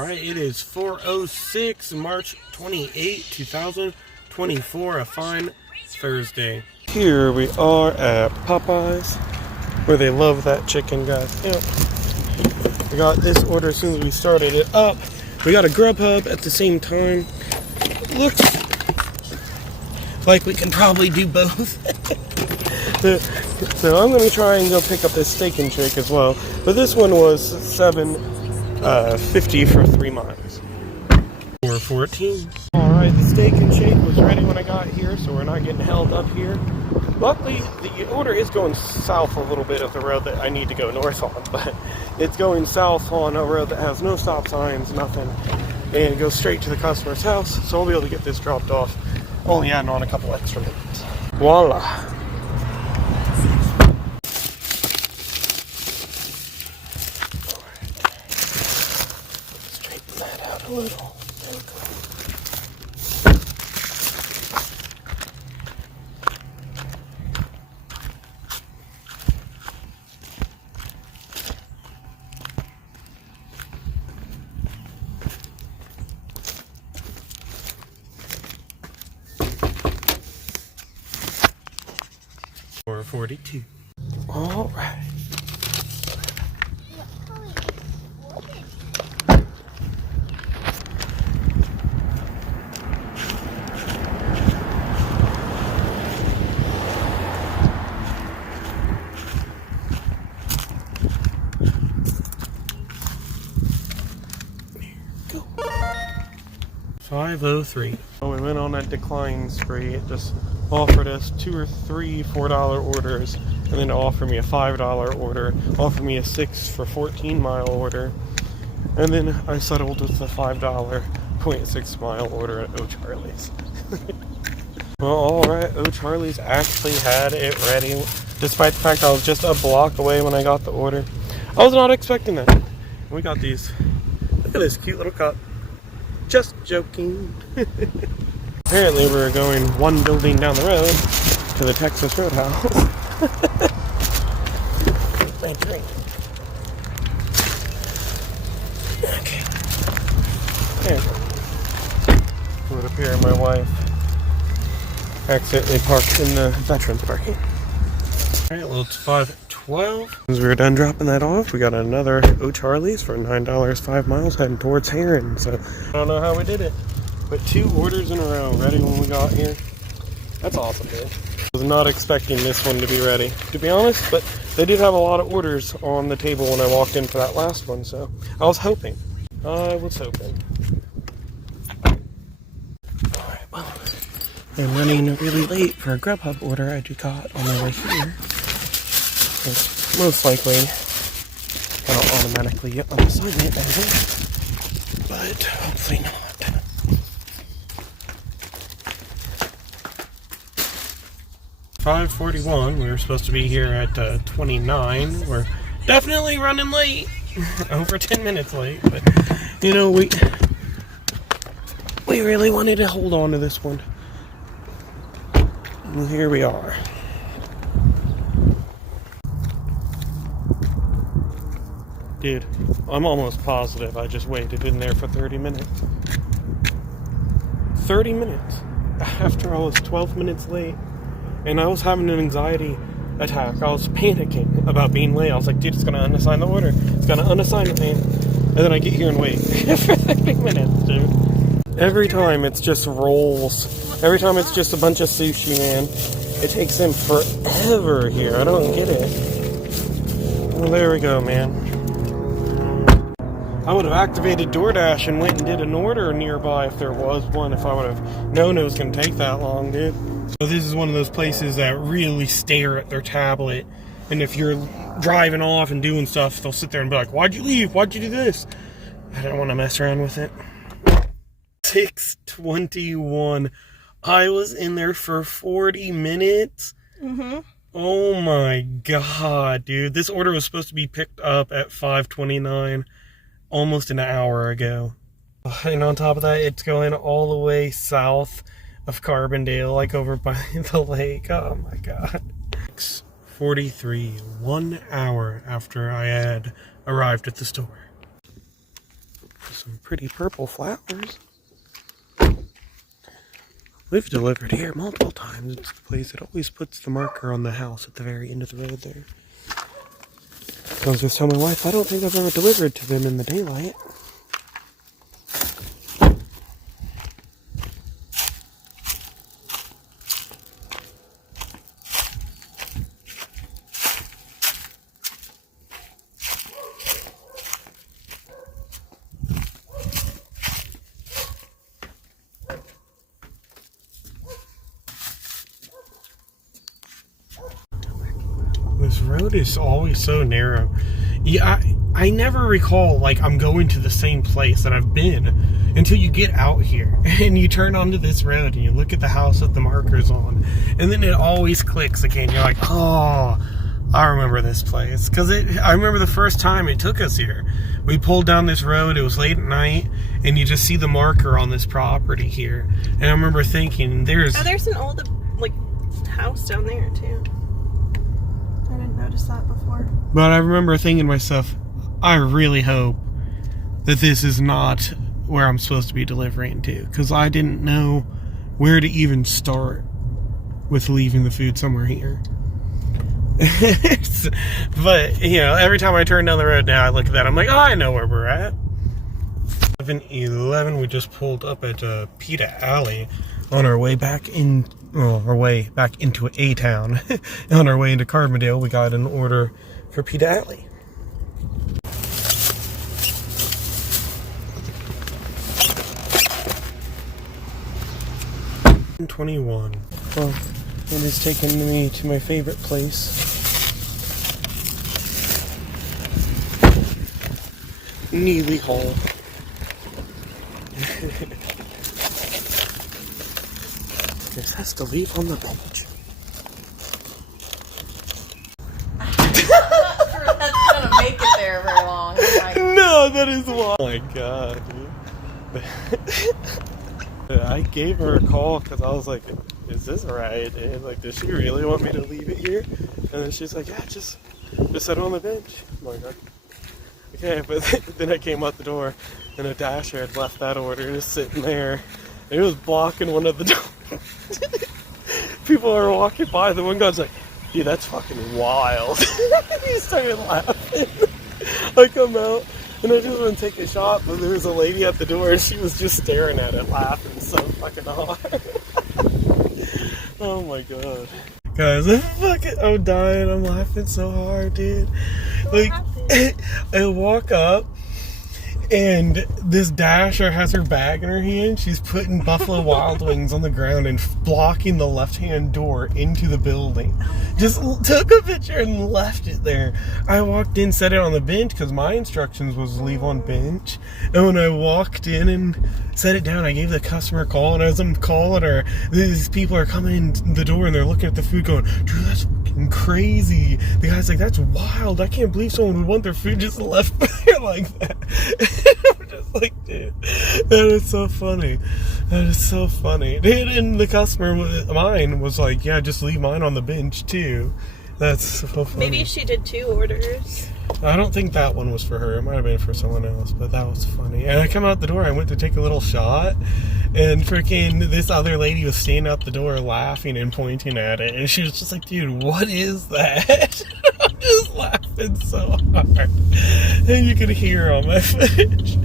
Alright, it is 4:06, March 28, 2024, a fine Thursday. Here we are at Popeyes, where they love that chicken, guys. Yep. We got this order as soon as we started it up. We got a Grubhub at the same time. Looks like we can probably do both. So I'm going to try and go pick up this steak and shake as well. But this one was $7.50 for 3 miles. 4:14. Alright, the steak and shake was ready when I got here, so we're not getting held up here. Luckily, the order is going south a little bit of the road that I need to go north on, but it's going south on a road that has no stop signs, nothing, and it goes straight to the customer's house, so I'll be able to get this dropped off, only adding on a couple extra minutes. Voila! Straighten that out a little. There we go. $4.42. All right. Go. 5:03. We went on a decline spree. It just offered us 2 or 3 $4 orders, and then offered me a $5 order, offered me a 6 for 14-mile order, and then I settled with the $5 0.6-mile order at O'Charlie's. Well, alright, O'Charlie's actually had it ready, despite the fact I was just a block away when I got the order. I was not expecting that. We got these. Look at this cute little cup. Just joking. Apparently we're going one building down the road to the Texas Roadhouse. My drink. Okay. There. Put up here, my wife accidentally parked in the veterans parking. Alright, well it's 5:12. As we were done dropping that off, we got another O'Charlie's for $9, 5 miles, heading towards Heron. So I don't know how we did it, but 2 orders in a row ready when we got here. That's awesome, dude. I was not expecting this one to be ready, to be honest, but they did have a lot of orders on the table when I walked in for that last one, so I was hoping. Alright, well, I'm running really late for a Grubhub order I just got on my way here. It's most likely gonna automatically get on assignment, but hopefully not. 5:41. We were supposed to be here at 29. We're definitely running late. Over 10 minutes late, but you know, we really wanted to hold on to this one. And here we are. Dude, I'm almost positive I just waited in there for 30 minutes. 30 minutes after I was 12 minutes late. And I was having an anxiety attack. I was panicking about being late. I was like, dude, it's going to unassign the order. It's going to unassign it, man. And then I get here and wait for 30 minutes, dude. Every time it's just rolls. Every time it's just a bunch of sushi, man. It takes them forever here. I don't get it. Well, there we go, man. I would have activated Doordash and went and did an order nearby if there was one, if I would have known it was going to take that long, dude. So this is one of those places that really stare at their tablet, and if you're driving off and doing stuff, they'll sit there and be like, why'd you leave? Why'd you do this? I don't want to mess around with it. 6:21. I was in there for 40 minutes. Mm-hmm. Oh my god, dude. This order was supposed to be picked up at 5:29, almost an hour ago. And on top of that, it's going all the way south of Carbondale, like over by the lake. Oh my god. 6:43, 1 hour after I had arrived at the store. some pretty purple flowers. We've delivered here multiple times. It's the place that always puts the marker on the house at the very end of the road there. I was just telling my wife, I don't think I've ever delivered to them in the daylight. This road is always so narrow. Yeah, I never recall, like, I'm going to the same place that I've been until you get out here and you turn onto this road and you look at the house with the markers on, and then it always clicks again. You're like, oh, I remember this place. Because I remember the first time it took us here. We pulled down this road, it was late at night, and you just see the marker on this property here. And I remember thinking, there's an old, like, house down there, too. I didn't notice that before. But I remember thinking to myself, I really hope that this is not where I'm supposed to be delivering to, because I didn't know where to even start with leaving the food somewhere here. But, you know, every time I turn down the road now, I look at that, I'm like, oh, I know where we're at. 11:11, we just pulled up at Pita Alley on our way back in, well, our way back into A-Town. On our way into Carbondale, we got an order for Pita Alley. 21. Well, it has taken me to my favorite place. Neely Hall. This has to leave on the bench. I'm not sure that's gonna make it there very long. Like, No, that is why. Oh my god, dude. I gave her a call because I was like, is this right? And like, does she really want me to leave it here? And then she's like, yeah, just set it on the bench. I'm like, okay, but then I came out the door and a dasher had left that order just sitting there. And it was blocking one of the doors. People are walking by. The one guy's like, dude, that's fucking wild. He started laughing. I come out and I just want to take a shot, but there was a lady at the door and she was just staring at it, laughing so fucking hard. Oh my god. Guys, I'm dying. I'm laughing so hard, dude. Like, I walk up and this dasher has her bag in her hand. She's putting Buffalo Wild Wings on the ground and blocking the left-hand door into the building. Just took a picture and left it there. I walked in, set it on the bench because my instructions was leave on bench. And when I walked in and set it down, I gave the customer a call. And as I'm calling her, these people are coming in the door and they're looking at the food going, Drew, that's fucking crazy. The guy's like, that's wild. I can't believe someone would want their food just left there like that. I'm just like, dude, that is so funny. That is so funny. And the customer, mine, was like, yeah, just leave mine on the bench too. That's so funny. Maybe she did 2 orders. I don't think that one was for her. It might have been for someone else, but that was funny. And I come out the door, I went to take a little shot, and freaking this other lady was standing out the door laughing and pointing at it, and she was just like, dude, what is that? I'm just laughing so hard. And you could hear on my footage.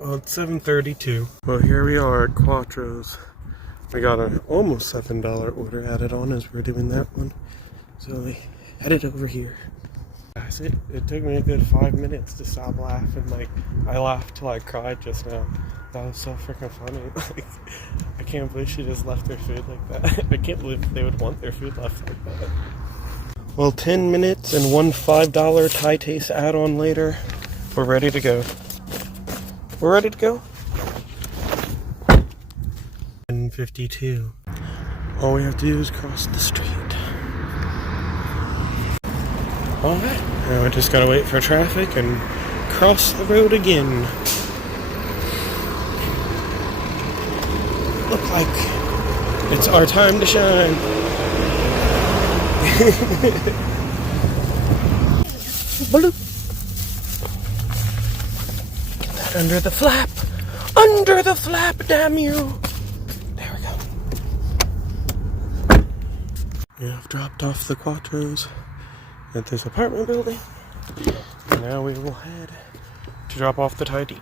Well, it's 7:32. Well, here we are at Quattro's. We got an almost $7 order added on as we're doing that one. So we headed over here. Guys, it took me a good 5 minutes to stop laughing. Like, I laughed till I cried just now. That was so freaking funny. Like, I can't believe she just left their food like that. I can't believe they would want their food left like that. Well, 10 minutes and one $5 Thai Taste add-on later, we're ready to go. We're ready to go? 10:52. All we have to do is cross the street. Alright, now we just gotta wait for traffic and cross the road again. Look like it's our time to shine. Bloop. Under the flap! Under the flap, damn you! There we go. Yeah, I've dropped off the Quattros at this apartment building. And now we will head to drop off the Tide D.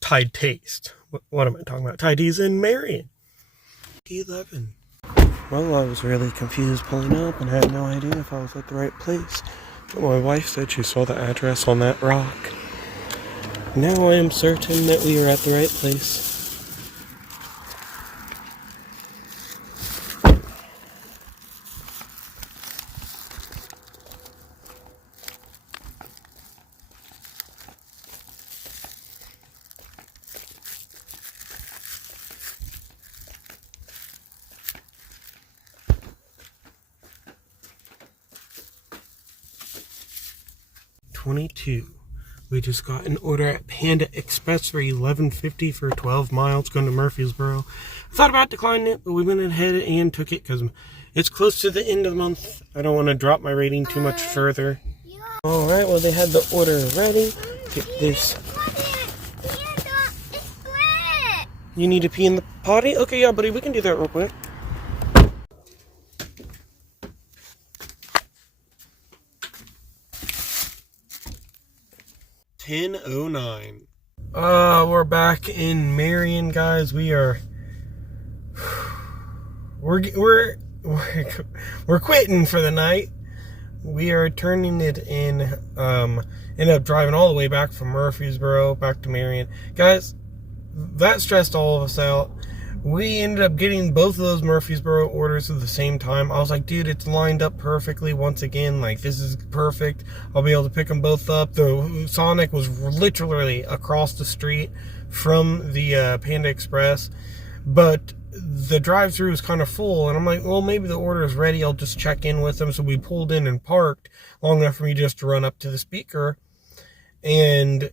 Tide Taste. What am I talking about? Tide D's in Marion. 11. Well, I was really confused pulling up and had no idea if I was at the right place. But my wife said she saw the address on that rock. Now I am certain that we are at the right place. We just got an order at Panda Express for $11.50 for 12 miles going to Murfreesboro. I thought about declining it, but we went ahead and took it because it's close to the end of the month. I don't want to drop my rating too much further. Alright, well they had the order ready. Get this. You need to pee in the potty? Okay, yeah, buddy, we can do that real quick. 10:09. We're back in Marion, guys. We're quitting for the night. We are turning it in. Ended up driving all the way back from Murfreesboro back to Marion, guys. That stressed all of us out. We ended up getting both of those Murfreesboro orders at the same time. I was like, dude, it's lined up perfectly once again. Like, this is perfect. I'll be able to pick them both up. The Sonic was literally across the street from the Panda Express. But the drive-thru is kind of full. And I'm like, well, maybe the order is ready. I'll just check in with them. So we pulled in and parked long enough for me just to run up to the speaker. And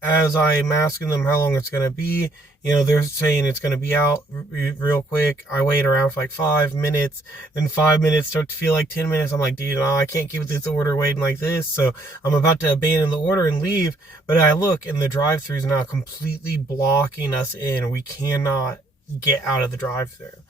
as I'm asking them how long it's going to be, you know, they're saying it's going to be out real quick. I wait around for like 5 minutes. Then 5 minutes start to feel like 10 minutes. I'm like, dude, no, I can't keep this order waiting like this. So I'm about to abandon the order and leave. But I look and the drive-thru is now completely blocking us in. We cannot get out of the drive-thru.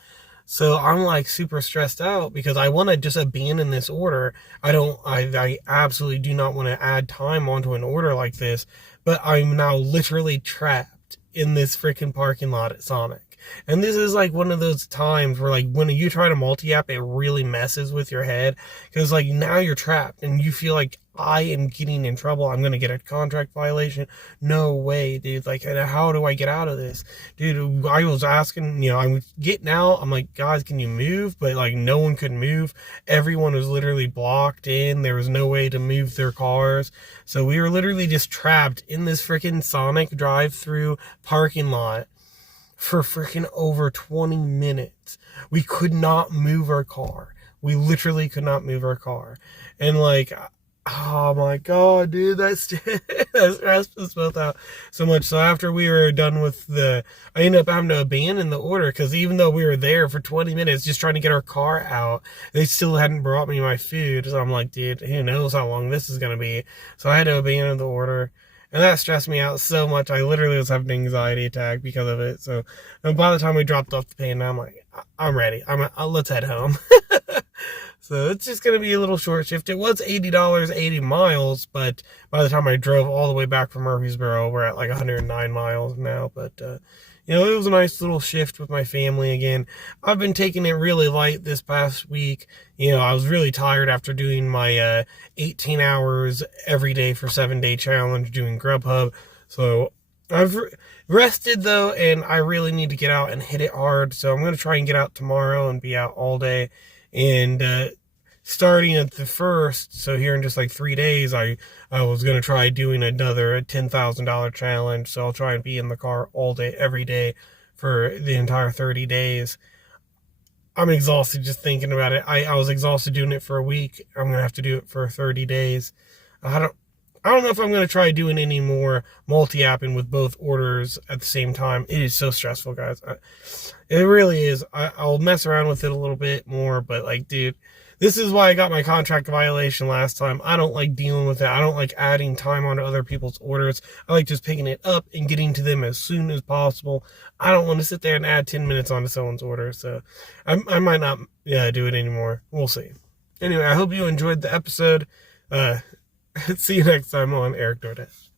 So I'm like super stressed out because I want to just abandon this order. I absolutely do not want to add time onto an order like this. But I'm now literally trapped in this freaking parking lot at Sonic. And this is like one of those times where like when you try to multi-app, it really messes with your head. Because like now you're trapped and you feel like I am getting in trouble. I'm going to get a contract violation. No way, dude. Like, how do I get out of this? Dude, I was asking, you know, I'm getting out. I'm like, guys, can you move? But like no one could move. Everyone was literally blocked in. There was no way to move their cars. So we were literally just trapped in this freaking Sonic drive-thru parking lot for freaking over 20 minutes. We could not move our car. We literally could not move our car. And like, oh my god, dude, that stressed us both out so much. So after we were done with I ended up having to abandon the order because even though we were there for 20 minutes just trying to get our car out, they still hadn't brought me my food. So I'm like, dude, who knows how long this is going to be. So I had to abandon the order. And that stressed me out so much. I literally was having an anxiety attack because of it. So by the time we dropped off the Panda, I'm like, I'm ready. Let's head home. So it's just going to be a little short shift. It was $80, 80 miles, but by the time I drove all the way back from Murfreesboro, we're at like 109 miles now. But, you know, it was a nice little shift with my family again. I've been taking it really light this past week. You know, I was really tired after doing my 18 hours every day for 7-day challenge doing Grubhub. So I've rested though, and I really need to get out and hit it hard. So I'm going to try and get out tomorrow and be out all day. And starting at the 1st, so here in just like 3 days, I was going to try doing another $10,000 challenge. So I'll try and be in the car all day, every day for the entire 30 days. I'm exhausted just thinking about it. I was exhausted doing it for a week. I'm going to have to do it for 30 days. I don't know if I'm going to try doing any more multi-apping with both orders at the same time. It is so stressful, guys. It really is. I'll mess around with it a little bit more, but like, dude, This is why I got my contract violation last time. I don't like dealing with it. I don't like adding time onto other people's orders. I like just picking it up and getting to them as soon as possible. I don't want to sit there and add 10 minutes onto someone's order. So I might not do it anymore. We'll see. Anyway, I hope you enjoyed the episode. See you next time on Eric Doordash.